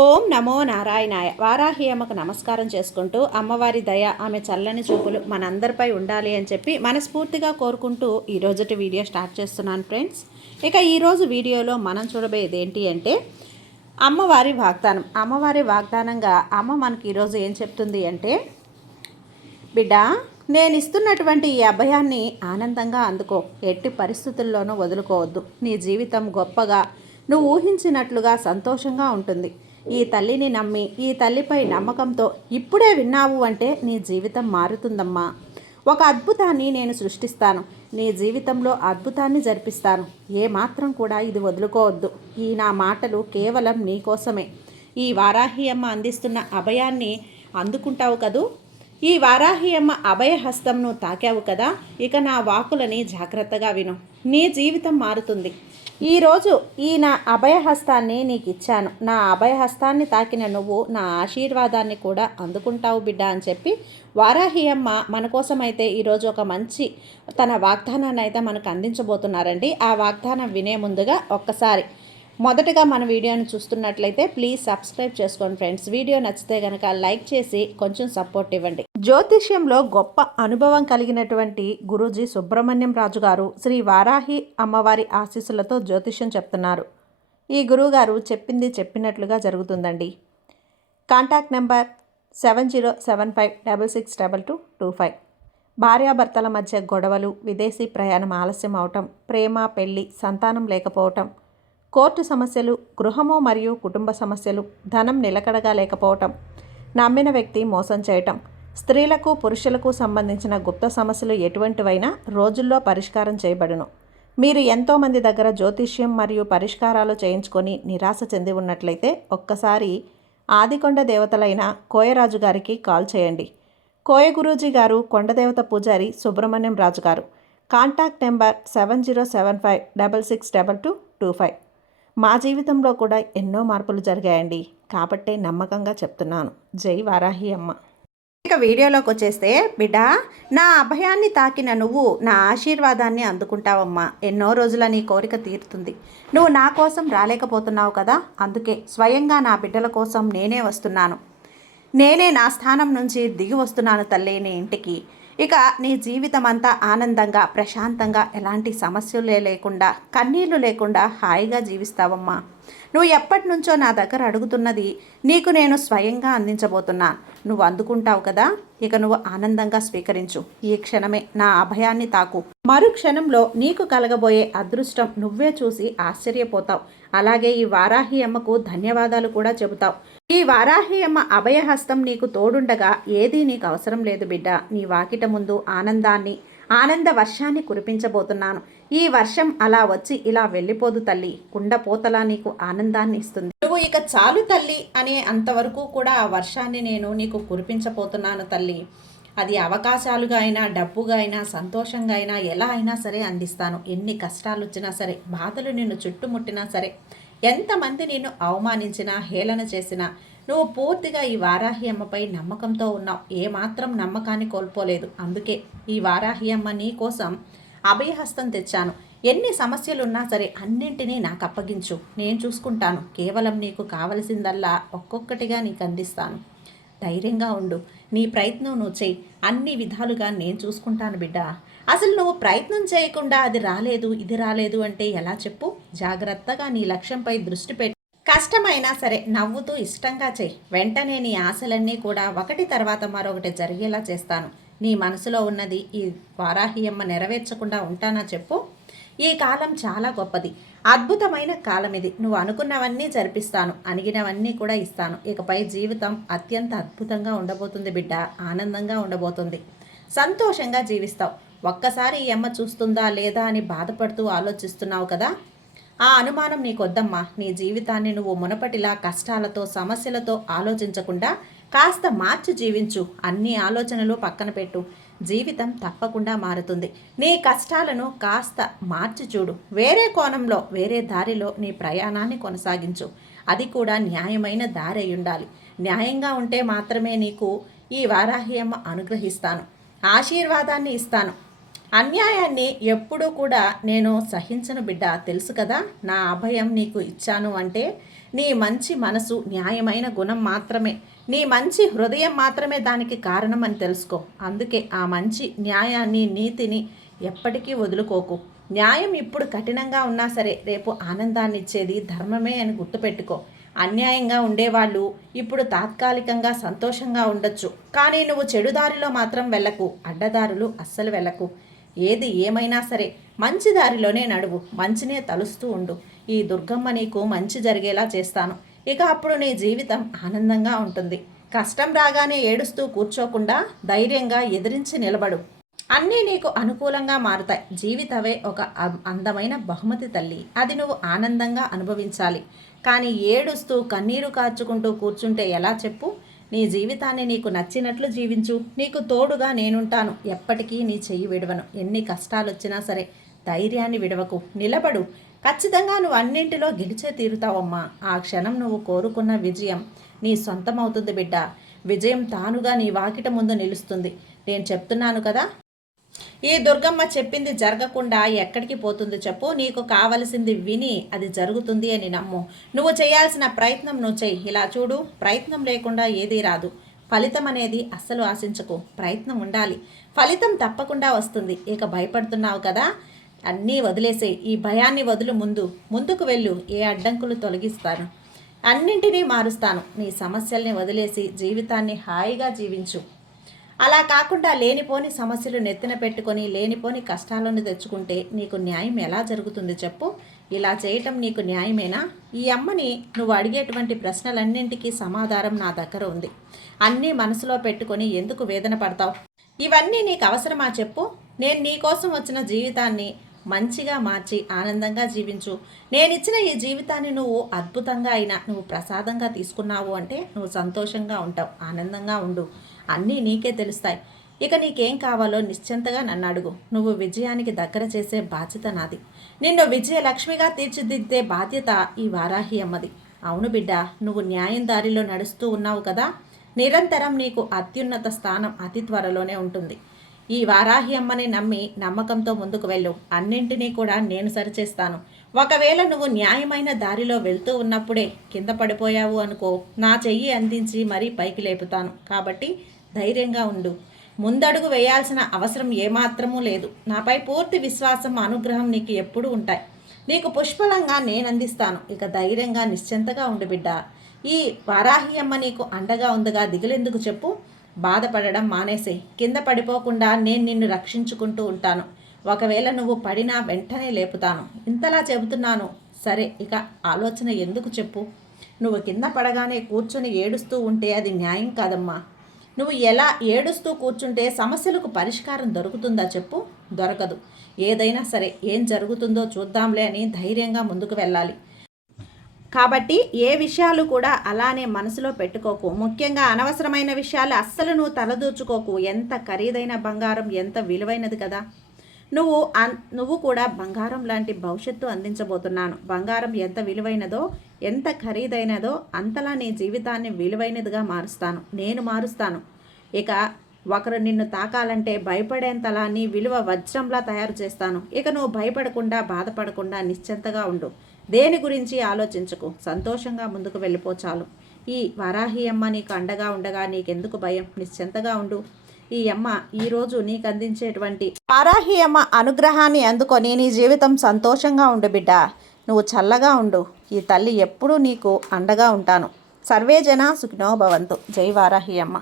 ఓం నమో నారాయణాయ. వారాహి అమ్మకు నమస్కారం చేసుకుంటూ అమ్మవారి దయ, ఆమె చల్లని చూపులు మనందరిపై ఉండాలి అని చెప్పి మనస్ఫూర్తిగా కోరుకుంటూ ఈరోజుటి వీడియో స్టార్ట్ చేస్తున్నాను ఫ్రెండ్స్. ఇక ఈరోజు వీడియోలో మనం చూడబోయేది ఏంటి అంటే అమ్మవారి వాగ్దానంగా అమ్మ మనకి ఈరోజు ఏం చెప్తుంది అంటే, బిడ్డ, నేను ఇస్తున్నటువంటి ఈ అభయాన్ని ఆనందంగా అందుకో. ఎట్టి పరిస్థితుల్లోనూ వదులుకోవద్దు. నీ జీవితం గొప్పగా, నువ్వు ఊహించినట్లుగా సంతోషంగా ఉంటుంది. ఈ తల్లిని నమ్మి, ఈ తల్లిపై నమ్మకంతో ఇప్పుడే విన్నావు అంటే నీ జీవితం మారుతుందమ్మా. ఒక అద్భుతాన్ని నేను సృష్టిస్తాను. నీ జీవితంలో అద్భుతాన్ని జరిపిస్తాను. ఏమాత్రం కూడా ఇది వదులుకోవద్దు. ఈ నా మాటలు కేవలం నీ కోసమే. ఈ వారాహి అమ్మ అందిస్తున్న అభయాన్ని అందుకుంటావు కదూ. ఈ వారాహి అమ్మ అభయహస్తంను తాకావు కదా. ఇక నా వాకులని జాగ్రత్తగా విను. నీ జీవితం మారుతుంది. ఈరోజు ఈ నా అభయహస్తాన్ని నీకు ఇచ్చాను. నా అభయహస్తాన్ని తాకిన నువ్వు నా ఆశీర్వాదాన్ని కూడా అందుకుంటావు బిడ్డ అని చెప్పి వారాహి అమ్మ మన కోసమైతే ఈరోజు ఒక మంచి తన వాగ్దానాన్ని అయితే మనకు అందించబోతున్నారండి. ఆ వాగ్దానం వినే ముందుగా ఒక్కసారి మొదటగా మన వీడియోని చూస్తున్నట్లయితే ప్లీజ్ సబ్స్క్రైబ్ చేసుకోండి ఫ్రెండ్స్. వీడియో నచ్చితే కనుక లైక్ చేసి కొంచెం సపోర్ట్ ఇవ్వండి. జ్యోతిష్యంలో గొప్ప అనుభవం కలిగినటువంటి గురూజీ సుబ్రహ్మణ్యం రాజు గారు శ్రీ వారాహి అమ్మవారి ఆశీస్సులతో జ్యోతిష్యం చెప్తున్నారు. ఈ గురువుగారు చెప్పింది చెప్పినట్లుగా జరుగుతుందండి. Contact number 7075662225. భార్యాభర్తల మధ్య గొడవలు, విదేశీ ప్రయాణం ఆలస్యం అవటం, ప్రేమ, పెళ్లి, సంతానం లేకపోవటం, కోర్టు సమస్యలు, గృహము మరియు కుటుంబ సమస్యలు, ధనం నిలకడగా లేకపోవటం, నమ్మిన వ్యక్తి మోసం చేయటం, స్త్రీలకు పురుషులకు సంబంధించిన గుప్త సమస్యలు ఎటువంటివైనా రోజుల్లో పరిష్కారం చేయబడును. మీరు ఎంతోమంది దగ్గర జ్యోతిష్యం మరియు పరిష్కారాలు చేయించుకొని నిరాశ చెంది ఉన్నట్లయితే ఒక్కసారి ఆదికొండ దేవతలైన కోయరాజు గారికి కాల్ చేయండి. కోయ గురూజీ గారు కొండదేవత పూజారి సుబ్రహ్మణ్యం రాజు గారు. Contact number 7075662225. మా జీవితంలో కూడా ఎన్నో మార్పులు జరిగాయండి. కాబట్టే నమ్మకంగా చెప్తున్నాను. జై వారాహి అమ్మ. ఇక వీడియోలోకి వచ్చేస్తే, బిడ్డ, నా అభయాన్ని తాకిన నువ్వు నా ఆశీర్వాదాన్ని అందుకుంటావమ్మా. ఎన్నో రోజుల నీ కోరిక తీరుతుంది. నువ్వు నా కోసం రాలేకపోతున్నావు కదా. అందుకే స్వయంగా నా బిడ్డల కోసం నేనే వస్తున్నాను. నేనే నా స్థానం నుంచి దిగి వస్తున్నాను తల్లి నీ ఇంటికి. ఇక నీ జీవితం అంతా ఆనందంగా, ప్రశాంతంగా, ఎలాంటి సమస్యలే లేకుండా, కన్నీళ్లు లేకుండా హాయిగా జీవిస్తావమ్మా. నువ్వు ఎప్పటి నుంచో నా దగ్గర అడుగుతున్నది నీకు నేను స్వయంగా అందించబోతున్నాను. నువ్వు అందుకుంటావు కదా. ఇక నువ్వు ఆనందంగా స్వీకరించు. ఈ క్షణమే నా అభయాన్ని తాకు. మరు క్షణంలో నీకు కలగబోయే అదృష్టం నువ్వే చూసి ఆశ్చర్యపోతావు. అలాగే ఈ వారాహి అమ్మకు ధన్యవాదాలు కూడా చెబుతావు. ఈ వారాహి అమ్మ అభయహస్తం నీకు తోడుండగా ఏదీ నీకు అవసరం లేదు బిడ్డ. నీ వాకిట ముందు ఆనంద వర్షాన్ని కురిపించబోతున్నాను. ఈ వర్షం అలా వచ్చి ఇలా వెళ్ళిపోదు తల్లి. కుండపోతలా నీకు ఆనందాన్ని ఇస్తుంది. నువ్వు ఇక చాలు తల్లి అనే అంతవరకు కూడా ఆ వర్షాన్ని నేను నీకు కురిపించబోతున్నాను తల్లి. అది అవకాశాలుగా అయినా, డబ్బుగా అయినా, సంతోషంగా అయినా, ఎలా అయినా సరే అందిస్తాను. ఎన్ని కష్టాలు వచ్చినా సరే, బాధలు నిన్ను చుట్టుముట్టినా సరే, ఎంతమంది నిన్ను అవమానించినా, హేళన చేసినా, నువ్వు పూర్తిగా ఈ వారాహి అమ్మపై నమ్మకంతో ఉన్నావు. ఏమాత్రం నమ్మకాన్ని కోల్పోలేదు. అందుకే ఈ వారాహి అమ్మ నీ కోసం అభయహస్తం తెచ్చాను. ఎన్ని సమస్యలున్నా సరే అన్నింటినీ నాకు అప్పగించు. నేను చూసుకుంటాను. కేవలం నీకు కావలసిందల్లా ఒక్కొక్కటిగా నీకు అందిస్తాను. ధైర్యంగా ఉండు. నీ ప్రయత్నం నువ్వు చేయి. అన్ని విధాలుగా నేను చూసుకుంటాను బిడ్డ. అసలు నువ్వు ప్రయత్నం చేయకుండా అది రాలేదు, ఇది రాలేదు అంటే ఎలా చెప్పు. జాగ్రత్తగా నీ లక్ష్యంపై దృష్టి పెట్టి కష్టమైనా సరే నవ్వుతూ ఇష్టంగా చేయి. వెంటనే నీ ఆశలన్నీ కూడా ఒకటి తర్వాత మరొకటి జరిగేలా చేస్తాను. నీ మనసులో ఉన్నది ఈ వారాహి అమ్మ నెరవేర్చకుండా ఉంటానా చెప్పు. ఈ కాలం చాలా గొప్పది, అద్భుతమైన కాలం ఇది. నువ్వు అనుకున్నవన్నీ జరిపిస్తాను, అణిగినవన్నీ కూడా ఇస్తాను. ఇకపై జీవితం అత్యంత అద్భుతంగా ఉండబోతుంది బిడ్డ. ఆనందంగా ఉండబోతుంది. సంతోషంగా జీవిస్తావు. ఒక్కసారి ఈ అమ్మ చూస్తుందా లేదా అని బాధపడుతూ ఆలోచిస్తున్నావు కదా. ఆ అనుమానం నీకొద్దమ్మా. నీ జీవితాన్ని నువ్వు మునపటిలా కష్టాలతో, సమస్యలతో ఆలోచించకుండా కాస్త మార్చి జీవించు. అన్ని ఆలోచనలు పక్కన పెట్టు. జీవితం తప్పకుండా మారుతుంది. నీ కష్టాలను కాస్త మార్చి చూడు. వేరే కోణంలో, వేరే దారిలో నీ ప్రయాణాన్ని కొనసాగించు. అది కూడా న్యాయమైన దారి అయి ఉండాలి. న్యాయంగా ఉంటే మాత్రమే నీకు ఈ వారాహి అమ్మ అనుగ్రహిస్తాను, ఆశీర్వాదాన్ని ఇస్తాను. అన్యాయాన్ని ఎప్పుడూ కూడా నేను సహించను బిడ్డ. తెలుసు కదా. నా అభయం నీకు ఇచ్చాను అంటే నీ మంచి మనసు, న్యాయమైన గుణం మాత్రమే, నీ మంచి హృదయం మాత్రమే దానికి కారణం అని తెలుసుకో. అందుకే ఆ మంచి న్యాయాన్ని, నీతిని ఎప్పటికీ వదులుకోకు. న్యాయం ఇప్పుడు కఠినంగా ఉన్నా సరే రేపు ఆనందాన్ని ఇచ్చేది ధర్మమే అని గుర్తుపెట్టుకో. అన్యాయంగా ఉండేవాళ్ళు ఇప్పుడు తాత్కాలికంగా సంతోషంగా ఉండొచ్చు, కానీ నువ్వు చెడుదారిలో మాత్రం వెళ్ళకు, అడ్డదారులు అస్సలు వెళ్ళకు. ఏది ఏమైనా సరే మంచి దారిలోనే నడువు, మంచినే తలుస్తూ ఉండు. ఈ దుర్గమ్మ నీకు మంచి జరిగేలా చేస్తాను. ఇక అప్పుడు నీ జీవితం ఆనందంగా ఉంటుంది. కష్టం రాగానే ఏడుస్తూ కూర్చోకుండా ధైర్యంగా ఎదిరించి నిలబడు. అన్నీ నీకు అనుకూలంగా మారుతాయి. జీవితమే ఒక అందమైన బహుమతి తల్లి, అది నువ్వు ఆనందంగా అనుభవించాలి. కానీ ఏడుస్తూ కన్నీరు కార్చుకుంటూ కూర్చుంటే ఎలా చెప్పు? నీ జీవితాన్ని నీకు నచ్చినట్లు జీవించు. నీకు తోడుగా నేనుంటాను. ఎప్పటికీ నీ చెయ్యి విడవను. ఎన్ని కష్టాలు వచ్చినా సరే ధైర్యాన్ని విడవకు, నిలబడు. ఖచ్చితంగా నువ్వు అన్నింటిలో గెలిచే తీరుతావమ్మా. ఆ క్షణం నువ్వు కోరుకున్న విజయం నీ సొంతమవుతుంది బిడ్డ. విజయం తానుగా నీ వాకిట ముందు నిలుస్తుంది. నేను చెప్తున్నాను కదా, ఈ దుర్గమ్మ చెప్పింది జరగకుండా ఎక్కడికి పోతుంది చెప్పు? నీకు కావలసింది విని అది జరుగుతుంది అని నమ్ము. నువ్వు చేయాల్సిన ప్రయత్నం నువ్వు చెయ్యి. ఇలా చూడు, ప్రయత్నం లేకుండా ఏదీ రాదు. ఫలితం అనేది అస్సలు ఆశించకు, ప్రయత్నం ఉండాలి, ఫలితం తప్పకుండా వస్తుంది. ఇక భయపడుతున్నావు కదా, అన్నీ వదిలేసేయి. ఈ భయాన్ని వదులు, ముందుకు వెళ్ళు. ఏ అడ్డంకులు తొలగిస్తాను, అన్నింటినీ మారుస్తాను. నీ సమస్యల్ని వదిలేసి జీవితాన్ని హాయిగా జీవించు. అలా కాకుండా లేనిపోని సమస్యలు నెత్తిన పెట్టుకొని లేనిపోని కష్టాలను తెచ్చుకుంటే నీకు న్యాయం ఎలా జరుగుతుంది చెప్పు? ఇలా చేయటం నీకు న్యాయమేనా? ఈ అమ్మని నువ్వు అడిగేటువంటి ప్రశ్నలన్నింటికీ సమాధానం నా దగ్గర ఉంది. అన్నీ మనసులో పెట్టుకొని ఎందుకు వేదన పడతావు? ఇవన్నీ నీకు అవసరమా చెప్పు? నేను నీకోసం వచ్చిన జీవితాన్ని మంచిగా మార్చి ఆనందంగా జీవించు. నేనిచ్చిన ఈ జీవితాన్ని నువ్వు అద్భుతంగా అయినా నువ్వు ప్రసాదంగా తీసుకున్నావు అంటే నువ్వు సంతోషంగా ఉంటావు, ఆనందంగా ఉండు. అన్నీ నీకే తెలుస్తాయి. ఇక నీకేం కావాలో నిశ్చింతగా నన్ను అడుగు. నువ్వు విజయానికి దగ్గర చేసే బాధ్యత నాది. నిన్ను విజయలక్ష్మిగా తీర్చిదిద్దే బాధ్యత ఈ వారాహి అమ్మది. అవును బిడ్డ, నువ్వు న్యాయం దారిలో నడుస్తూ ఉన్నావు కదా, నిరంతరం నీకు అత్యున్నత స్థానం అతి త్వరలోనే ఉంటుంది. ఈ వారాహి అమ్మని నమ్మి నమ్మకంతో ముందుకు వెళ్ళు. అన్నింటినీ కూడా నేను సరిచేస్తాను. ఒకవేళ నువ్వు న్యాయమైన దారిలో వెళ్తూ ఉన్నప్పుడే కింద పడిపోయావు అనుకో, నా చెయ్యి అందించి మరీ పైకి లేపుతాను. కాబట్టి ధైర్యంగా ఉండు. ముందడుగు వేయాల్సిన అవసరం ఏమాత్రమూ లేదు. నాపై పూర్తి విశ్వాసం, అనుగ్రహం నీకు ఎప్పుడూ ఉంటాయి. నీకు పుష్పలంగా నేను అందిస్తాను. ఇక ధైర్యంగా నిశ్చింతగా ఉండు బిడ్డ. ఈ వారాహి అమ్మ నీకు అండగా ఉందిగా, దిగులెందుకు చెప్పు? బాధపడడం మానేసే. కింద పడిపోకుండా నేను నిన్ను రక్షించుకుంటూ ఉంటాను. ఒకవేళ నువ్వు పడినా వెంటనే లేపుతాను. ఇంతలా చెబుతున్నాను సరే, ఇక ఆలోచన ఎందుకు చెప్పు? నువ్వు కింద పడగానే కూర్చొని ఏడుస్తూ ఉంటే అది న్యాయం కాదమ్మా. నువ్వు ఎలా ఏడుస్తూ కూర్చుంటే సమస్యలకు పరిష్కారం దొరుకుతుందా చెప్పు? దొరకదు. ఏదైనా సరే ఏం జరుగుతుందో చూద్దాంలే అని ధైర్యంగా ముందుకు వెళ్ళాలి. కాబట్టి ఏ విషయాలు కూడా అలానే మనసులో పెట్టుకోకు. ముఖ్యంగా అనవసరమైన విషయాలు అస్సలు నువ్వు తలదూర్చుకోకు. ఎంత ఖరీదైన బంగారం, ఎంత విలువైనది కదా. నువ్వు కూడా బంగారం లాంటి భవిష్యత్తు అందించబోతున్నాను. బంగారం ఎంత విలువైనదో, ఎంత ఖరీదైనదో అంతలా నీ జీవితాన్ని విలువైనదిగా మారుస్తాను. నేను మారుస్తాను. ఇక ఒకరు నిన్ను తాకాలంటే భయపడేంతలా నీ విలువ వజ్రంలా తయారు చేస్తాను. ఇక నువ్వు భయపడకుండా, బాధపడకుండా నిశ్చింతగా ఉండు. దేని గురించి ఆలోచించకు. సంతోషంగా ముందుకు వెళ్ళిపో చాలు. ఈ వారాహి అమ్మ నీకు అండగా ఉండగా నీకెందుకు భయం? నిశ్చింతగా ఉండు. ఈ అమ్మ ఈరోజు నీకు అందించేటువంటి వారాహి అమ్మ అనుగ్రహాన్ని అందుకొని నీ జీవితం సంతోషంగా ఉండు బిడ్డ. నువ్వు చల్లగా ఉండు. ఈ తల్లి ఎప్పుడూ నీకు అండగా ఉంటాను. సర్వే జన సుఖినో భవంతు. జై వారాహి అమ్మ.